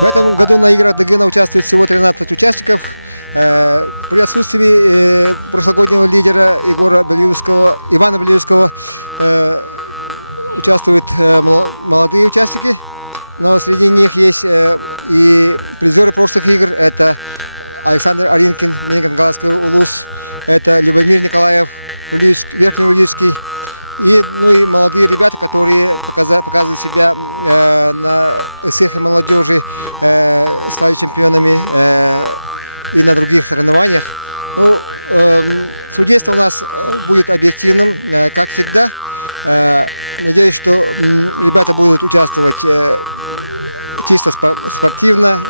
В этом году на играх Дыгына участвует всего 13 участников. При отсутствии прошлогоднего лидера Ивана Бельевского участвуют молодые участники, но среди них есть и призеры прошлых игр. Это Александр Аринкин, Менган-Галасский Улус, это Любомир Николаев, Верхний Ульский. И молодые ребята, которые показывают себя на СХ молодежи, стали чемпионами и на других соревнованиях. Судейство у нас будет объективным, как всегда. Надеюсь, что ребята будут участвовать чисто спортивно,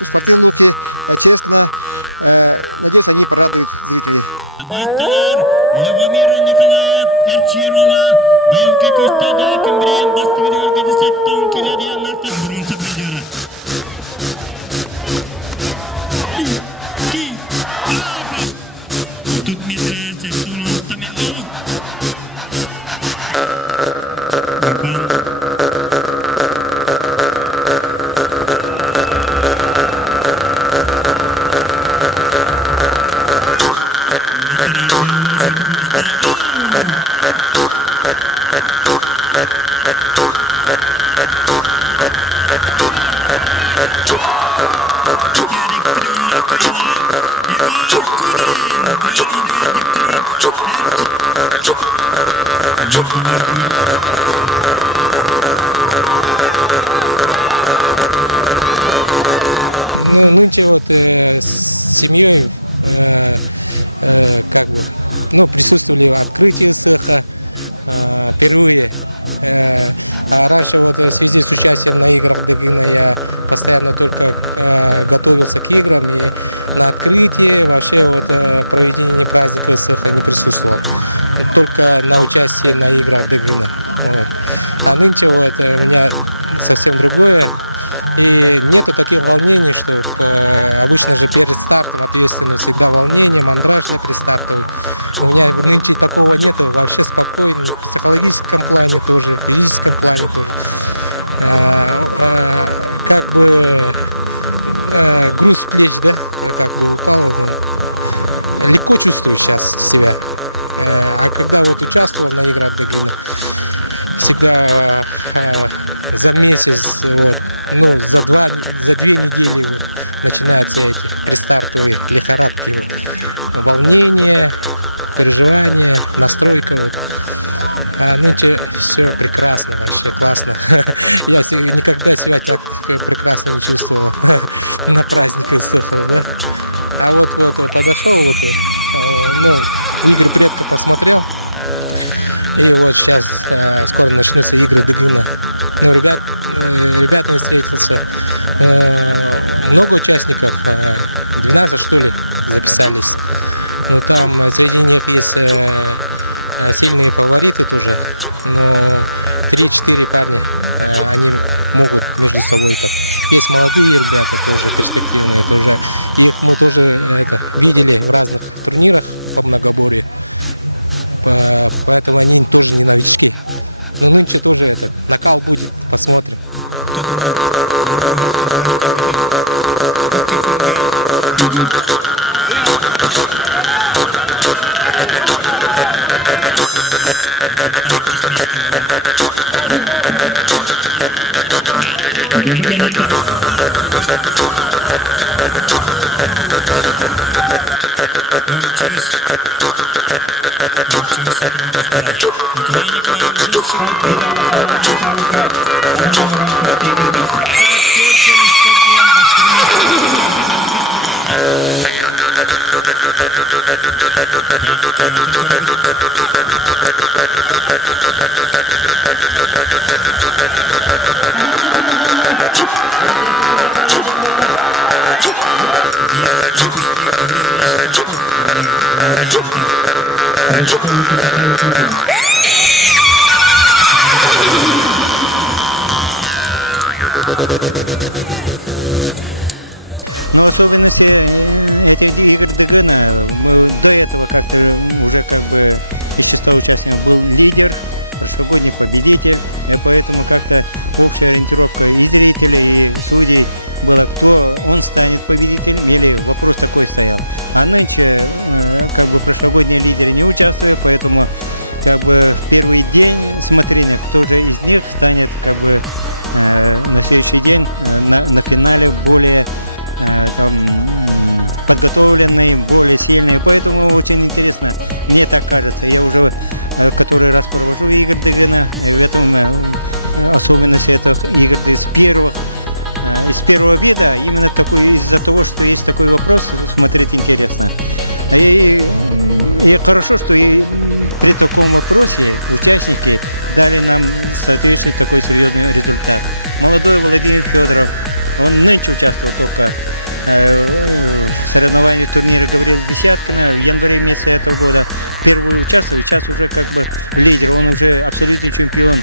в спортивном духе, честно. Надеюсь, они порадуют зрителей. Нынче вот с семьей присутствовали в открытии СХ впервые. А раньше вот в связи с участием на играх Дыгына я постоянно только готовился к играм, и на открытии вообще вот проведение праздника СХ не присутствовал. Только на участии на играх Дыгына. Вот. А нынче вот у меня совсем другое. И нету таких волнений, что обычно же перед стартом ответственно всегда волнение, мандраж за предстартовый. У меня нынче такого нету, вообще спокойно, в психологическом плане тоже, в физическом плане тоже. Груз с плеч, да, упал. Легко чувствую сейчас себя. А когда вот участвовал на играх Дыгына, всегда за месяц, за 2 недели начинаются эти предстартовые лихорадки, волнение, переживания, настройка. А нынче все прекрасно, вообще классно. Я никогда себя так прекрасно не чувствовал на праздниках СХ, да. А вот подошел, игры предка посмотрел. И вот сейчас скоро начнутся игры Дыгына. Ребятами встретился. Много участников, 12 что ли записались. Там среди них есть сильные фавориты тоже. Но 3-4 парня, они могут между собой там. Есть молодые ребята тоже, перспективные тоже. Их мы тоже видели в разных турнирах по многоборью. Поэтому они тоже не новички. Но нынче тоже накал будет, посмотрим. Но особенности этих игр Дыгына, мы до этого как-то уже из числа участников был лидер, прошлогодний победитель, и поэтому как-то общая ориентировка и зрителей, и судей было, кто он станет победителем, или вопрос такой стоял. А нынче, как бы, прошлогодние лидеры не участвуют, поэтому, как бы, в первый день смотрели, кто же из них станет, как бы, на следующий день на финале более там, подготовленный, более сильный. Поэтому очень интересно, мне так кажется. Я уже который раз провожу игры Дыгына. В этом особенность этих игр из первого вида, именно такой, из-за того, что есть такой вопрос, смотреть интересно. И хорошо, что и при таком вопросе участники дали нам соответствующий такой серьезный результат. Молодой Владимир Федоров, он нынче участвовал только в соревновании турнира Гаврила Десяткина в январе месяце этого года. Впервые участвовал, сейчас уже как бы в лидер. Он уже абсолютный чемпион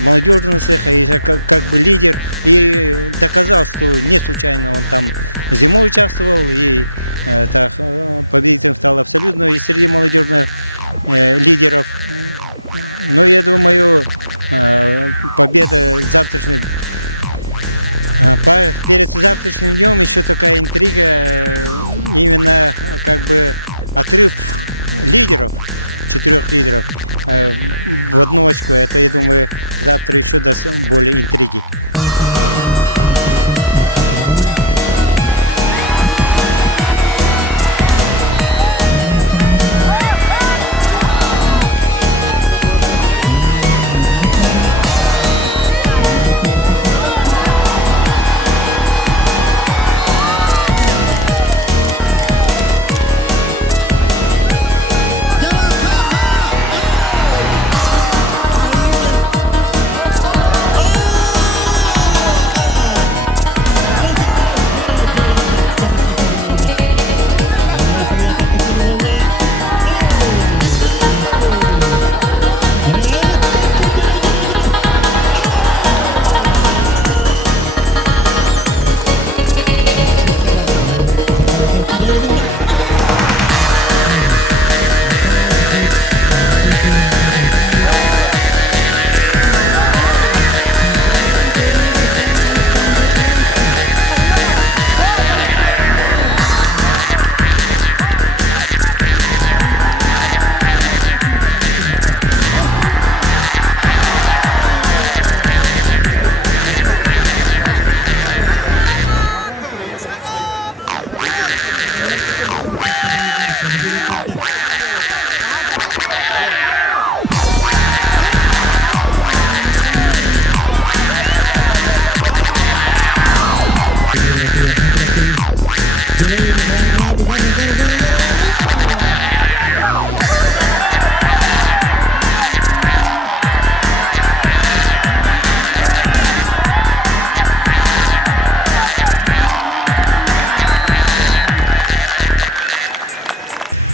молодежного цеха, и как бы лидер. И доказал, что не случайно он там зимой участвовал, и так, победителем стал абсолютно и среди молодежных лидеров. Но я думаю, победа завтрашней. Перед завтрашним днем еще такая интрига, именно как бы отрыв лидеров, 4 лидеров в одну очко. Это, я думаю, завтра еще даст более интриги.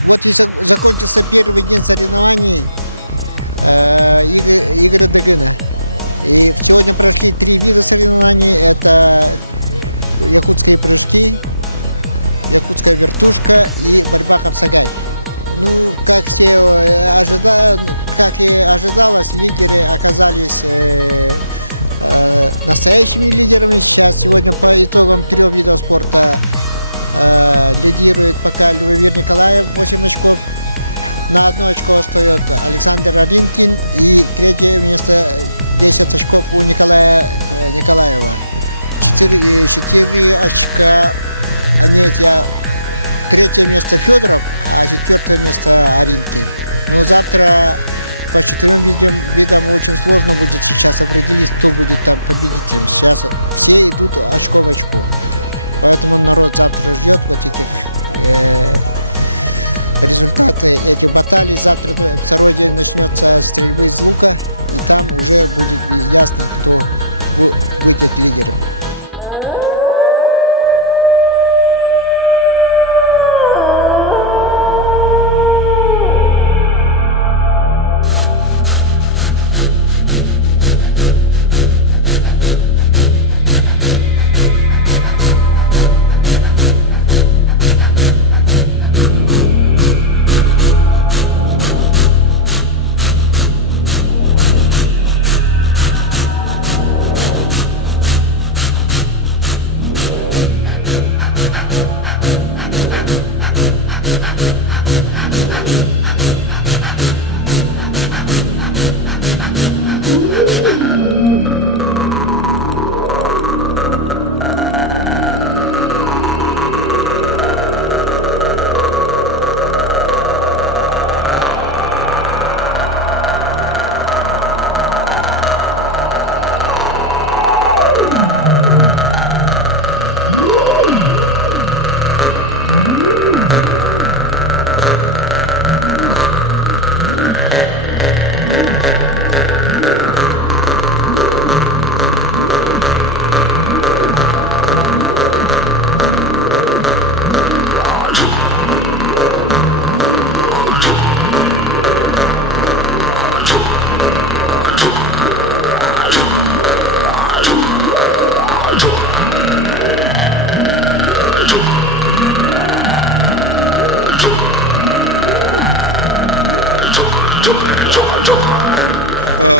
Вот и закончился первый день соревнований Игры Дыгына. И сегодня прошли 3 вида соревнований. Это якутские прыжки, якутская вертушка и борьба капсагай. Ну, как и ожидалось, лидеры оказались настоящими лидерами. Сейчас сегодня по итогам 3 видов спорта лидирует пока Любомир Николаев 8 очков. На 1 очко стоит Александр Аринкин. И 3 место 10 очков у Николая Николаева. 4 очка. Нет, 3 место Федоров, а 4 место Аринкин. Но завтра по 4 видам очень сложно будет сейчас определить, кто будет там победителем. Сейчас все идут очко в очко. Поэтому народ завтра ждет вот этих результаты этих баталий. Завтра второй день начнется стрельбы из лука, и там уже будет ясно, кто будет лидером.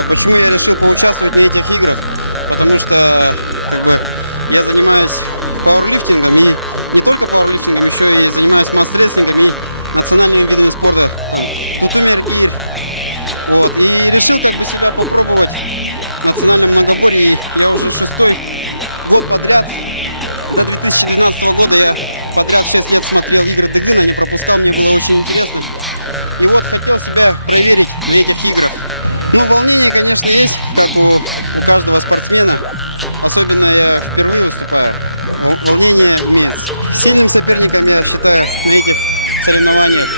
Почему я решил поучаствовать на этих играх? Потому что я занимаюсь пауэрлифтингом, и не только пауэрлифтингом, еще и занимаюсь масс-рестлингом и национальными видами спорта, тутумер-гирь. Вот. И решил себя попробовать в национальном многоборье. И я уже 6-й год подряд, до 2012 года я подряд 6 лет смотрел «Игры Дыгына», не пропускал, мне было очень интересно. И вот хотел себя проверить на этих играх. Волнение, конечно, есть, как у каждого спортсмена. Особенно я впервые выступаю. Волнение имеется. Сильным соперником я считаю на этих соревнованиях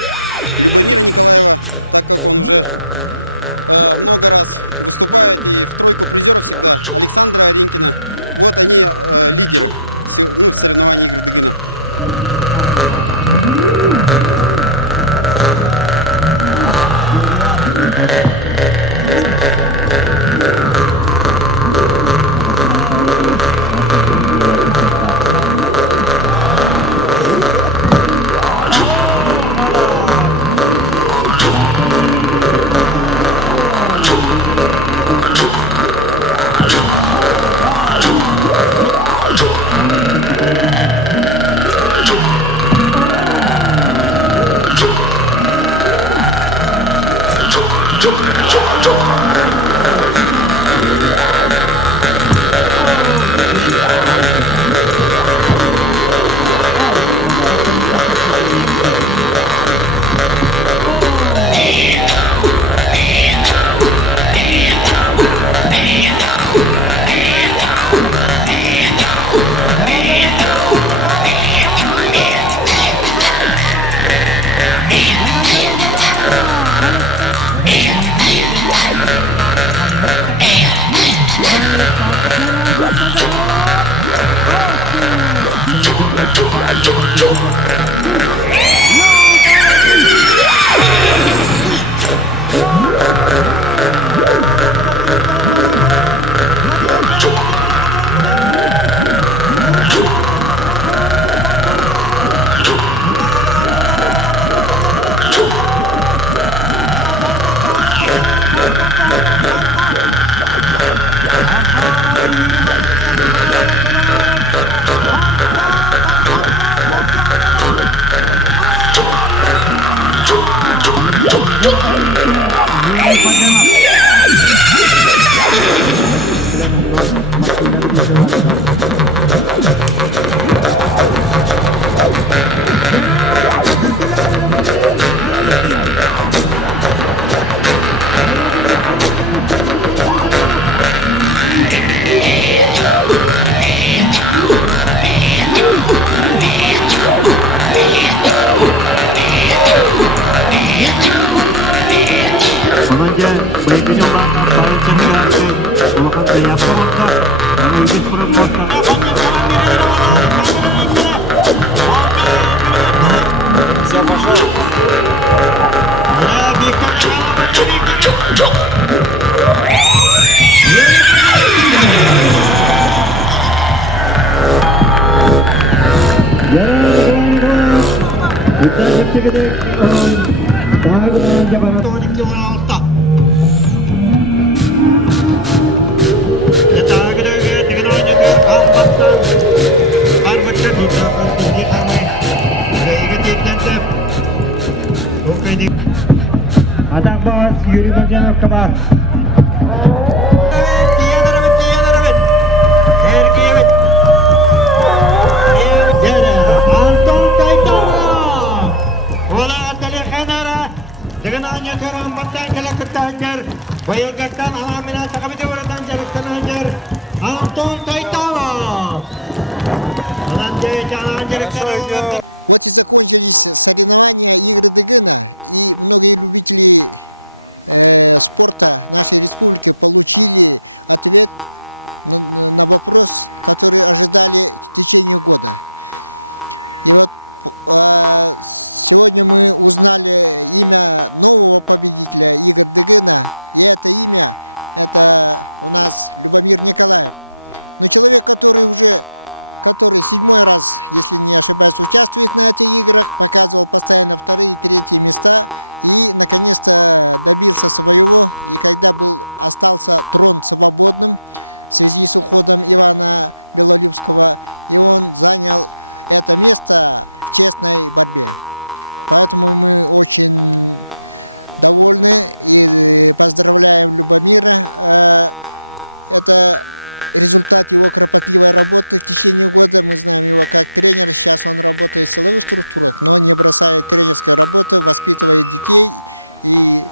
Любомира Николаева, так как он уже много раз выступает и в тройку призеров всегда. Александра Аринкина. Вот они лидеры соревнований «Игры Дыгына». Вот и закончились соревнования «Игры Дыгына», и многие любители спорта нашей республики получили ответ на вопрос, который ожидали в течение года. И вот сегодня мы узнали имя нового победителя «Игр Дыгына», и это имя, это у нас Любомир Николаев. Но человек, который 7-й раз, если не ошибаюсь, участвует на этих играх, показывал постоянно 2-е и 3-е места. и наконец-то добился своего. И когда остался трон свободным в связи с уходом Ивана Белолюбского, и он занял это место в честной борьбе. Поэтому мы очень довольны и поздравляем Любомира. Это результат его кропотливой работы в течение года. Мы знаем его как тренер. Сейчас он работает в силовых структурах, но не бросает тренерской работы, воспитывает детей. И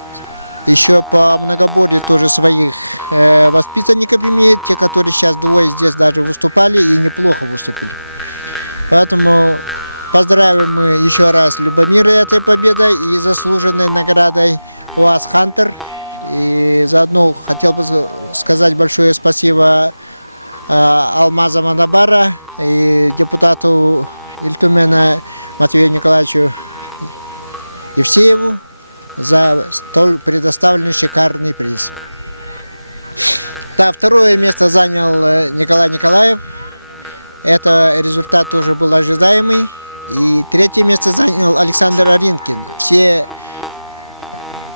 еще по многоборью тоже своих воспитанников имеет. Те, которые сейчас двое здесь даже выступали и неплохо выступили. Поэтому поздравим мы еще раз Любомира этой победой и заслуженной наградой УАЗ «Хантер». И заодно хотел бы сказать большое спасибо Алмаза Манабара и депутату Ильтумена Матвею Николаевичу Евсееву за столь предоставленный шикарный приз. Да, второе место занял Николай Николаев. Это результат тоже был ожидаемый. И третье место занял Александр Аринкин. Все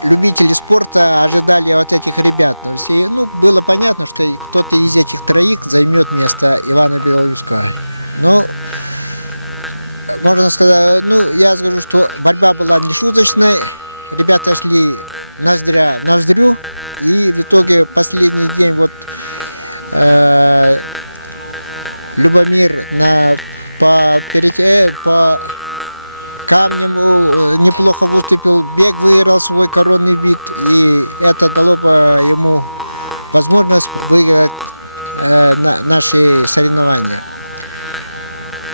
любители спорта ожидали от этих ребят. Но все, было понятно, что кто-то из этих троих займет место Ивана Белолюбского. Но, можно сказать, я скажу, что борьба была не шуточной. Ребята шли ноздря в ноздрю. И в итоге последний день Любомир по камням неплохо выступил, бег выиграл свой коронный бит, и это дало бы ему возможность выиграть наши соревнования.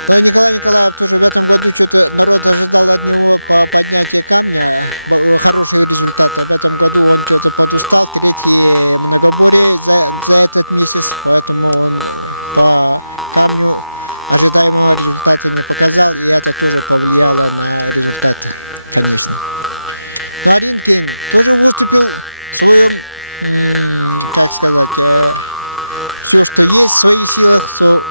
Но Николай Николаев тоже в этом году что-то народ ожидал от него по поднятию камня хорошие результаты. В этом году он что-то подустал, третье многоборье за этот месяц, поэтому он по камню ожидаемого результата не показал, и это тоже повлияло на результаты, конечно. Но Аринкин тоже выступил в своем, все, что есть в своих силах, что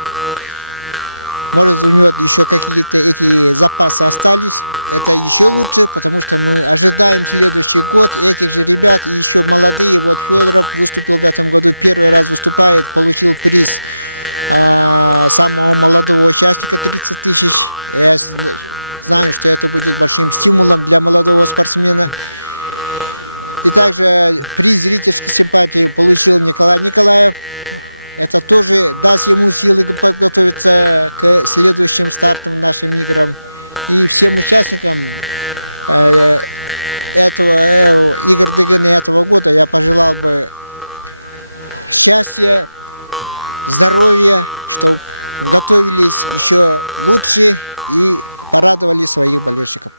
может у него еще какие-то эти запасы остались. Это еще лучше, потому что мы ожидаем следующий год этих же ребят, и еще молодые. Вот Федоров выступил в этом году, первый раз выступает, получил приз самого молодого участника 30 тысяч. Я знаю, что это будет большим стимулом для молодого спортсмена. И также приз зрительской симпатии получил Николай Николаев. Это тоже даст ему силы подготовиться к следующим стартам нашим играм. И всем участникам игр Дыгына этого года я пожелал бы счастья, здоровья, чтобы готовились еще лучше и порадовали своих болельщиков.